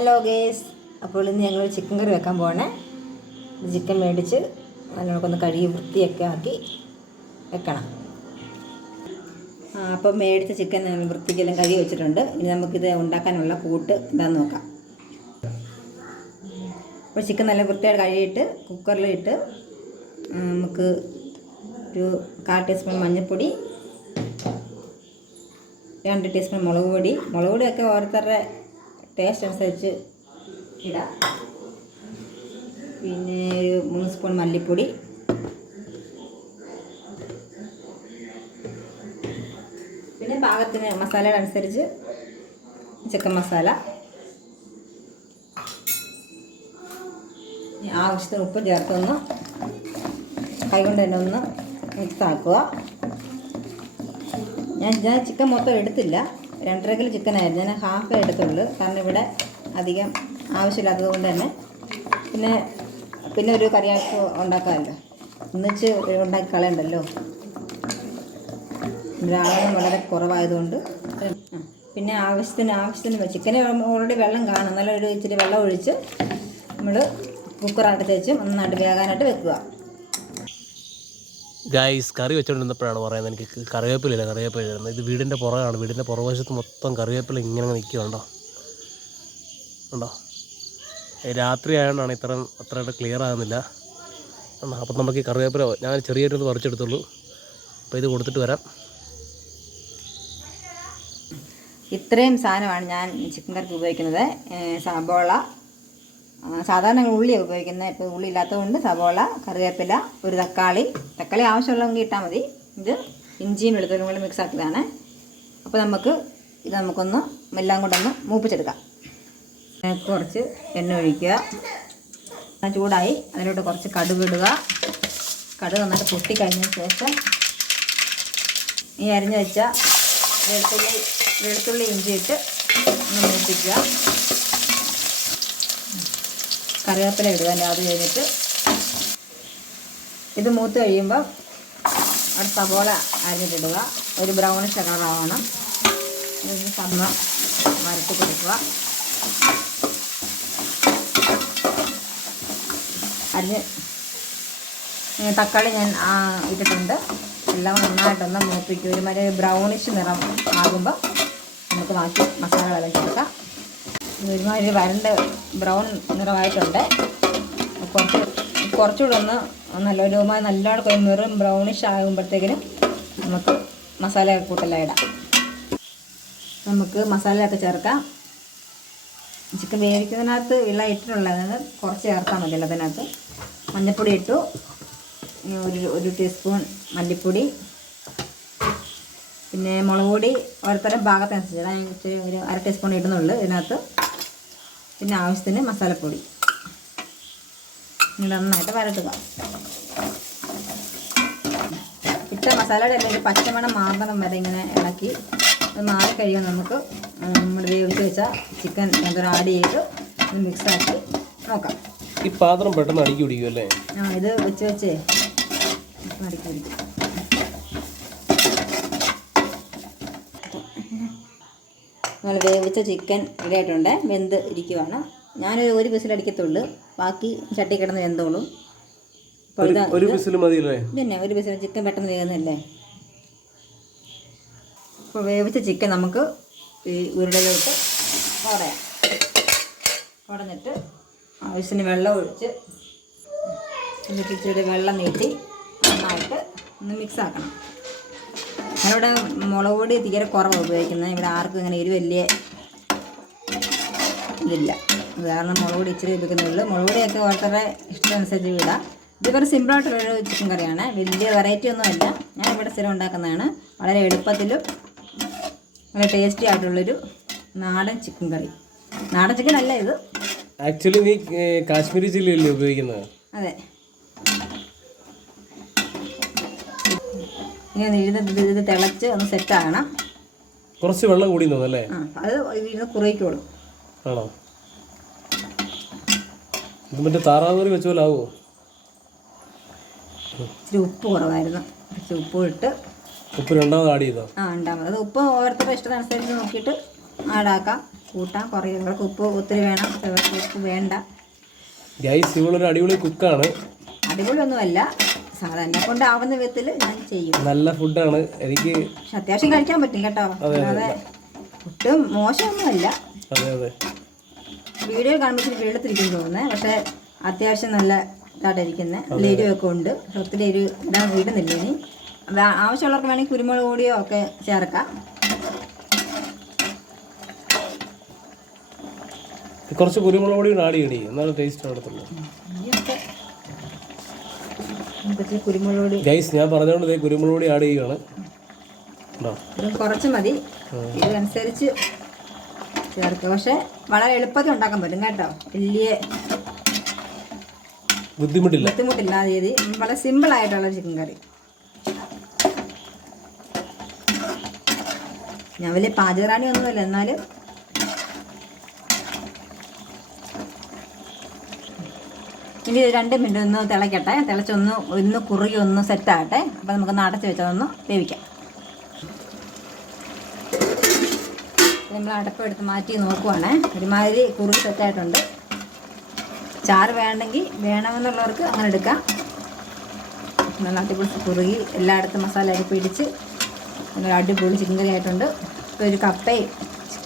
Hello guys അപ്പോൾ ഇന്ന് ഞങ്ങൾ ചിക്കൻ കറി വെക്കാൻ പോകണേ ചിക്കൻ മേടിച്ച് നമുക്കൊന്ന് കഴുകി വൃത്തിയൊക്കെ ആക്കി വെക്കണം. അപ്പോൾ മേടിച്ച ചിക്കൻ വൃത്തിക്കെല്ലാം കഴുകി വെച്ചിട്ടുണ്ട്. ഇനി നമുക്കിത് ഉണ്ടാക്കാനുള്ള കൂട്ട് എന്താണെന്ന് നോക്കാം. അപ്പോൾ ചിക്കൻ നല്ല വൃത്തിയായിട്ട് കഴുകിയിട്ട് കുക്കറിലിട്ട് നമുക്ക് ഒരു കാൽ ടീസ്പൂൺ മഞ്ഞൾപ്പൊടി രണ്ട് ടീസ്പൂൺ മുളക് പൊടി. മുളക് പൊടിയൊക്കെ ഓരോരുത്തരുടെ ടേസ്റ്റ് അനുസരിച്ച് ഇടാം. പിന്നെ മൂന്ന് സ്പൂൺ മല്ലിപ്പൊടി. പിന്നെ പാകത്തിന് മസാലയുടെ അനുസരിച്ച് ചിക്കൻ മസാല. ആവശ്യത്തിന് ഉപ്പ് ചേർത്തൊന്ന് കൈകൊണ്ട് തന്നെ ഒന്ന് മിക്സ് ആക്കുക. ഞാൻ ഞാൻ ചിക്കൻ മൊത്തം എടുത്തില്ല. രണ്ടര കിലോ ചിക്കനായിരുന്നു ഞാൻ ഹാഫേ എടുത്തുള്ളൂ. കാരണം ഇവിടെ അധികം ആവശ്യമില്ലാത്തത് കൊണ്ട് തന്നെ. പിന്നെ പിന്നെ ഒരു കറിയാക്ക് ഉണ്ടാക്കാമല്ലോ. ഒന്നിച്ച് ഉണ്ടാക്കി കളയണ്ടല്ലോ. രാവിലെ വളരെ കുറവായതുകൊണ്ട്. പിന്നെ ആവശ്യത്തിന് ആവശ്യത്തിന് ചിക്കന് ഓൾറെഡി വെള്ളം കാണും. നല്ല ഒരു ഇച്ചിരി വെള്ളം ഒഴിച്ച് നമ്മൾ കുക്കറായിട്ട് വെച്ച് നന്നായിട്ട് വേകാനായിട്ട് വെക്കുക. ഗായ്സ് കറി വെച്ചുകൊണ്ടിരുന്നപ്പോഴാണ് പറയുന്നത് എനിക്ക് കറിവേപ്പിലില്ല കറിവേപ്പില ഇടുന്നത് ഇത് വീടിന്റെ പുറകാണ്. വീടിന്റെ പുറകുവശത്ത് മൊത്തം കറിവേപ്പില ഇങ്ങനെ നിൽക്കുന്നുണ്ടോ ഉണ്ടോ രാത്രി ആയതുകൊണ്ടാണ് ഇത്ര അത്രയായിട്ട് ക്ലിയർ ആകുന്നില്ല? അപ്പം നമുക്ക് ഈ കറിവേപ്പില ഞാൻ ചെറിയൊരു പറിച്ചെടുത്തുള്ളൂ. അപ്പോൾ ഇത് കൊടുത്തിട്ട് വരാം. ഇത്രയും സാധനമാണ് ഞാൻ ചിക്കൻ കറിക്ക് ഉപയോഗിക്കുന്നത്. സബോള സാധാരണ ഞങ്ങൾ ഉള്ളിയാണ് ഉപയോഗിക്കുന്നത് ഇപ്പോൾ ഉള്ളി ഇല്ലാത്തതുകൊണ്ട് സവോള കറിവേപ്പില ഒരു തക്കാളി. തക്കാളി ആവശ്യമുള്ളതെങ്കിൽ ഇട്ടാൽ മതി. ഇത് ഇഞ്ചിയും വെളുത്തുള്ളിയും കൂടി മിക്സ് ആക്കിയതാണ്. അപ്പോൾ നമുക്ക് ഇത് നമുക്കൊന്ന് എല്ലാം കൂടെ ഒന്ന് മൂപ്പിച്ചെടുക്കാം. കുറച്ച് എണ്ണ ഒഴിക്കുക. ചൂടായി. അതിലോട്ട് കുറച്ച് കടുക് ഇടുക. കടുക് നന്നായിട്ട് പൊട്ടിക്കഴിഞ്ഞ ശേഷം ഈ അരിഞ്ഞു വെച്ച വെളുത്തുള്ളി വെളുത്തുള്ളി ഇഞ്ചി ഇട്ട് ഒന്ന് മൂപ്പിക്കുക. കറിവേപ്പില ഇടുക അത് കഴിഞ്ഞിട്ട് ഇത് മൂത്ത് കഴിയുമ്പോൾ അവിടെ സവോള അരിഞ്ഞിട്ടിടുക. ഒരു ബ്രൗണിഷ് കളറാവണം സമ്മ വരട്ടി കൊടുക്കുക. അരിഞ്ഞ് തക്കാളി ഞാൻ ഇട്ടിട്ടുണ്ട്. എല്ലാം നന്നായിട്ടൊന്ന് മൂപ്പിക്കും ഒരുമാതിരി ബ്രൗണിഷ് നിറം ആകുമ്പോൾ നമുക്ക് ബാക്കി മസാലകളെല്ലാം ചേർക്കാം. ഒരുമാതിരി വരണ്ട ബ്രൗൺ നിറമായിട്ടുണ്ട്. കുറച്ച് കുറച്ചുകൂടെ ഒന്ന് നല്ല ഒരുമാതിരി നല്ലോണം കൊ- നിറം ബ്രൗണിഷ് ആകുമ്പോഴത്തേക്കിനും നമുക്ക് മസാല കൂട്ടെല്ലാം ഇടാം. നമുക്ക് മസാലയൊക്കെ ചേർക്കാം. ചിക്കൻ വേവിക്കുന്നതിനകത്ത് വെള്ളം ഇട്ടിട്ടുള്ളത് കുറച്ച് ചേർത്താൽ മതി അതിനകത്ത് മഞ്ഞൾപ്പൊടി ഇട്ടു. ഒരു ഒരു ടീസ്പൂൺ മല്ലിപ്പൊടി. പിന്നെ മുളക് പൊടി ഓരോരുത്തരം ഇച്ചിരി ഒരു അര ടീസ്പൂൺ ഇടുന്നുള്ളൂ ഇതിനകത്ത്. പിന്നെ ആവശ്യത്തിന് മസാലപ്പൊടി. നന്നായിട്ട് വരട്ടുക. ഇട്ട മസാലയുടെ ഒരു പച്ചമണം മാറണം വരെ ഇങ്ങനെ ഇളക്കി അത് മാറി കഴിയുമ്പോൾ നമുക്ക് നമ്മൾ വേവിച്ച് വെച്ച ചിക്കൻ എന്തൊരു ആഡ് ചെയ്ത് മിക്സാക്കി നോക്കാം. ഈ പാത്രം പെട്ടെന്ന് അടുക്കി പിടിക്കും അല്ലേ ആ ഇത് വെച്ച് വെച്ചേ. പിടിക്കും. നമ്മൾ വേവിച്ച ചിക്കൻ ഇടയായിട്ടുണ്ട് വെന്ത് ഇരിക്കുവാണ്. ഞാനൊരു ഒരു വിസിലടിക്കത്തുള്ളൂ ബാക്കി ചട്ടി കിടന്ന് വെന്തോളും. ഒരു വിസിൽ മതിയല്ലേ? പിന്നെ ഒരു വിസിൽ ചിക്കൻ പെട്ടെന്ന് വേകുന്നല്ലേ അപ്പോൾ വേവിച്ച ചിക്കൻ നമുക്ക് ഈ ഉരുളയിലോട്ട് കുടയാം കുടഞ്ഞിട്ട് ആവശ്യത്തിന് വെള്ളം ഒഴിച്ച് എന്നിട്ട് ഇച്ചിരി വെള്ളം നീട്ടി നന്നായിട്ട് ഒന്ന് മിക്സ് ആക്കണം. ഞാനിവിടെ മുളക് പൊടി തീരെ കുറവാണ് ഉപയോഗിക്കുന്നത്. ഇവിടെ ആർക്കും ഇങ്ങനെ എരിവ് വലിയ ഇതില്ല. കാരണം മുളക് പൊടി ഇച്ചിരി ഉപയോഗിക്കുന്നുള്ളൂ മുളക് പൊടിയൊക്കെ ഓരോരുത്തരുടെ ഇഷ്ടമനുസരിച്ച് വിടാം ഇത് വെറും സിമ്പിളായിട്ടുള്ളൊരു ചിക്കൻ കറിയാണ്. വലിയ വെറൈറ്റി ഒന്നുമല്ല ഞാൻ ഇവിടെ സ്ഥിരം ഉണ്ടാക്കുന്നതാണ്. വളരെ എളുപ്പത്തിലും നല്ല ടേസ്റ്റി ആയിട്ടുള്ളൊരു നാടൻ ചിക്കൻ കറി. നാടൻ ചിക്കൻ അല്ല ഇത്. ആക്ച്വലി നീ കാശ്മീരി ചില്ലി അല്ലേ ഉപയോഗിക്കുന്നത്? അതെ. ഇനി ഒന്ന് ഇരുന്ന് ഇത് തിളച്ച് ഒന്ന് സെറ്റ് ആകണം. കുറച്ച് വെള്ളം കൂടി തോന്നല്ലേ ആ അത് ഇരുന്ന് കുറയ്ക്കോളൂ. ആണോ? ഇത് മറ്റേ താറാവ് കറി വെച്ച പോലെ ആവുമോ ഇച്ചിരി ഉപ്പ് കുറവായിരുന്നു. ഇച്ചിരി ഉപ്പ് ഇട്ട്. ഉപ്പ് രണ്ടാമത് ആഡ് ചെയ്തോ? ആ രണ്ടാമത്. അത് ഉപ്പ് ഓരോരുത്തരുടെ ഇഷ്ടത്തിനനുസരിച്ച് നോക്കിയിട്ട് ആടാക്കാം കൂട്ടാം കുറേ നിങ്ങൾക്ക് ഉപ്പ് ഒത്തിരി വേണം. ഉപ്പ് വേണ്ട. ഗൈസ് ഇവളൊരു അടിപൊളി കുക്കാണ് അടിപൊളിയൊന്നുമല്ല സാധാരണ എന്നെ കൊണ്ടാവുന്ന വിധത്തിൽ ഞാൻ ചെയ്യും. നല്ല ഫുഡാണ്. എനിക്ക് പക്ഷെ അത്യാവശ്യം കഴിക്കാൻ പറ്റും കേട്ടോ. അല്ലാതെ ഒട്ടും മോശമൊന്നുമല്ല. അതെ അതെ. വീഡിയോ കാണുമ്പോൾ ഇച്ചിരി വെള്ളത്തിരിക്കും തോന്നുന്നത് പക്ഷേ അത്യാവശ്യം നല്ല ഇതായിട്ട് ഇരിക്കുന്നത് ഒക്കെ എരിവൊക്കെ ഉണ്ട്. ഒത്തിരി എരിവ് ഇടാൻ വീടുന്നില്ല ഇനി. ആവശ്യമുള്ളവർക്ക് വേണമെങ്കിൽ കുരുമുളക് പൊടിയോ ഒക്കെ ചേർക്കാം. കുറച്ച് കുരുമുളക് പൊടി ആഡ് ചെയ്യണേ എന്നാലും ടേസ്റ്റ് നടത്തുള്ളൂ കുരുമുളക് ഗൈസ് ഞാൻ പറഞ്ഞുകൊണ്ട് ഇതേ കുരുമുളക് പൊടി ആഡ് ചെയ്യുകയാണ് കുറച്ച് മതി. ഇതനുസരിച്ച് ചേർക്കുക. പക്ഷെ വളരെ എളുപ്പത്തിൽ ഉണ്ടാക്കാൻ പറ്റും കേട്ടോ. വലിയ ബുദ്ധിമുട്ടില്ല. ബുദ്ധിമുട്ടില്ലാതെ രീതി. വളരെ സിമ്പിൾ ആയിട്ടുള്ള ചിക്കൻ കറി ഞാൻ വലിയ പാചകറാണി ഒന്നുമല്ല എന്നാലും ഇനി രണ്ട് മിനിറ്റ് ഒന്ന് തിളയ്ക്കട്ടെ തിളച്ചൊന്ന് ഒന്ന് കുറുകി ഒന്ന് സെറ്റാകട്ടെ അപ്പോൾ നമുക്ക് അടച്ച് വെച്ചതൊന്ന് വേവിക്കാം. നമ്മൾ അടപ്പ് എടുത്ത് മാറ്റി നോക്കുവാണേ. ഒരുമാതിരി കുറുകി സെറ്റായിട്ടുണ്ട് ചാറ് വേണമെങ്കിൽ വേണമെന്നുള്ളവർക്ക് അങ്ങനെ എടുക്കാം. നല്ല അടിപൊളി കുറുകി എല്ലായിടത്തും മസാലയൊക്കെ പിടിച്ച് നല്ല അടിപൊളി ചിക്കൻ കറി ആയിട്ടുണ്ട്. ഇപ്പോൾ ഒരു കപ്പയും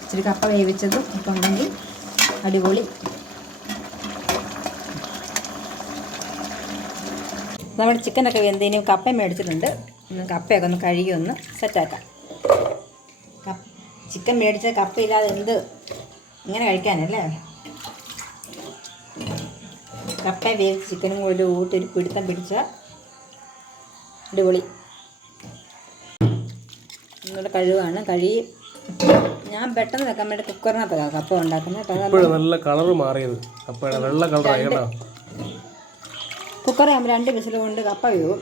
ഇച്ചിരി കപ്പ വേവിച്ചതും ഇപ്പം ഉണ്ടെങ്കിൽ അടിപൊളി. നമ്മുടെ ചിക്കനൊക്കെ വെന്തിനും കപ്പ മേടിച്ചിട്ടുണ്ട്. ഒന്ന് കപ്പയൊക്കെ ഒന്ന് കഴുകി ഒന്ന് സെറ്റാക്കാം. കപ്പ ചിക്കൻ മേടിച്ച കപ്പയില്ലാതെ എന്ത് ഇങ്ങനെ കഴിക്കാനല്ലേ? കപ്പ വേവിച്ച് ചിക്കനും കൂടി ഒരു ഊട്ടി ഒരു പിടുത്തം പിടിച്ച അടിപൊളി. നിങ്ങളുടെ കഴുകാണ്. കഴുകി ഞാൻ പെട്ടെന്ന് വെക്കാൻ വേണ്ടി കുക്കറിനകത്താണ് കപ്പ ഉണ്ടാക്കുന്നത്. കേട്ടോ. നല്ല കളർ മാറിയത്. കപ്പയുടെ വെള്ള കളറായി കേട്ടോ. കുക്കറാകുമ്പോൾ രണ്ട് വിസിൽ കൊണ്ട് കപ്പ വീഴും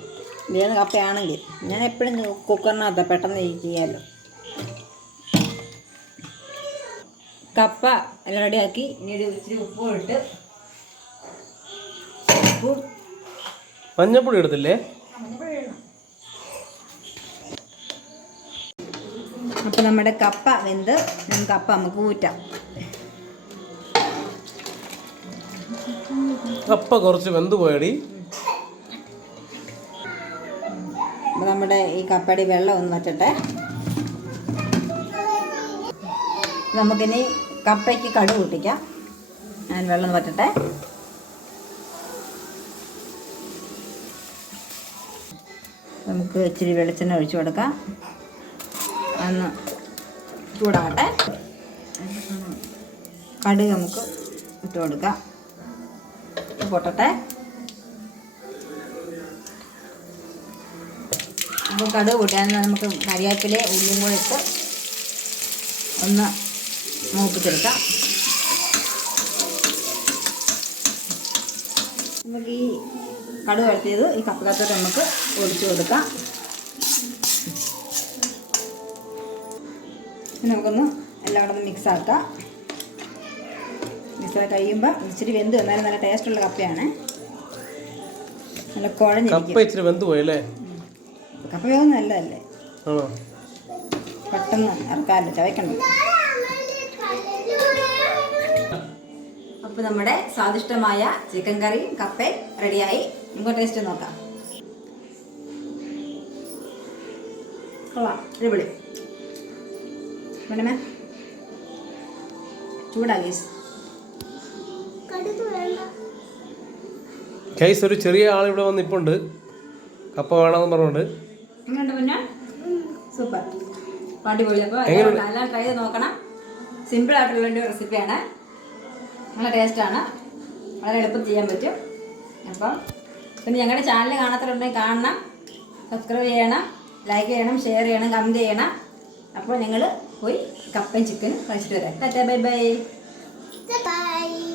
വേവുന്ന കപ്പയാണെങ്കിൽ ഞാൻ എപ്പോഴും കുക്കറിനകത്ത് പെട്ടെന്ന് ചെയ്യാമല്ലോ കപ്പ എല്ലാം റെഡിയാക്കി ഇനി ഇച്ചിരി ഉപ്പും. ഇട്ട് ഉപ്പും മഞ്ഞപ്പൊടി എടുത്തില്ലേ അപ്പൊ നമ്മുടെ കപ്പ വെന്ത് നമുക്ക് കപ്പ നമുക്ക് ഊറ്റാം. കപ്പ കുറച്ച് വെന്ത് പോയടി. അപ്പം നമ്മുടെ ഈ കപ്പടി വെള്ളം ഒന്ന് വറ്റട്ടെ. നമുക്കിനി കപ്പയ്ക്ക് കടു കൂട്ടിക്കാം ഞാൻ വെള്ളം ഒന്ന് വറ്റട്ടെ. നമുക്ക് ഇച്ചിരി വെളിച്ചെണ്ണ ഒഴിച്ചു കൊടുക്കാം. ഒന്ന് ചൂടാകട്ടെ. കടുക് നമുക്ക് ഇട്ട് കൊടുക്കാം. പൊട്ടട്ടെ. അപ്പോൾ കടുക് കൂട്ടാൻ നമുക്ക് കരിയാപ്പിലെ ഉള്ളിയും കൂടെ ഇട്ട് ഒന്ന് മൂപ്പിച്ചെടുക്കാം. നമുക്ക് ഈ കടുക് വരത്തിയത് ഈ കപ്പകത്തോട്ട് നമുക്ക് ഒഴിച്ചു കൊടുക്കാം. നമുക്കൊന്ന് എല്ലാം കൂടെ ഒന്ന് മിക്സ് ആക്കാം. മിക്സ് ആക്കി കഴിയുമ്പോൾ ഇച്ചിരി വെന്ത് വന്നാലും നല്ല ടേസ്റ്റുള്ള കപ്പയാണ്. നല്ല കുഴഞ്ഞിരിക്കും. ഇച്ചിരി വെന്ത് പോയല്ലേ കപ്പ വേഗം നല്ലതല്ലേ? ആണോ? പെട്ടെന്ന് ഇറക്കാമല്ലോ ചവയ്ക്കണം അപ്പോൾ നമ്മുടെ സ്വാദിഷ്ടമായ ചിക്കൻ കറി കപ്പയും റെഡിയായി. നമുക്ക് ടേസ്റ്റ് നോക്കാം. കൊള്ളാം. അടിപൊളി. വേണമേ ചൂടാ ഗീസ് ഗൈസ് ഒരു ചെറിയ ആൾ ഇവിടെ വന്ന് ഇപ്പുണ്ട്. കപ്പ വേണമെന്ന് പറഞ്ഞുകൊണ്ട് എങ്ങനെയുണ്ട് മുന്നേ സൂപ്പർ. അടിപൊളി. അപ്പോൾ? എല്ലാം ട്രൈ ചെയ്ത് നോക്കണം. സിമ്പിൾ ആയിട്ടുള്ള ഒരു റെസിപ്പിയാണ് നല്ല ടേസ്റ്റാണ് വളരെ എളുപ്പം ചെയ്യാൻ പറ്റും. അപ്പം പിന്നെ ഞങ്ങളുടെ ചാനൽ കാണാത്തവരുണ്ടെങ്കിൽ കാണണം. സബ്സ്ക്രൈബ് ചെയ്യണം. ലൈക്ക് ചെയ്യണം ഷെയർ ചെയ്യണം കമന്റ് ചെയ്യണം. അപ്പോൾ ഞങ്ങൾ പോയി കപ്പയും ചിക്കനും കഴിച്ചിട്ട് വരാം. Tata bye bye Bye.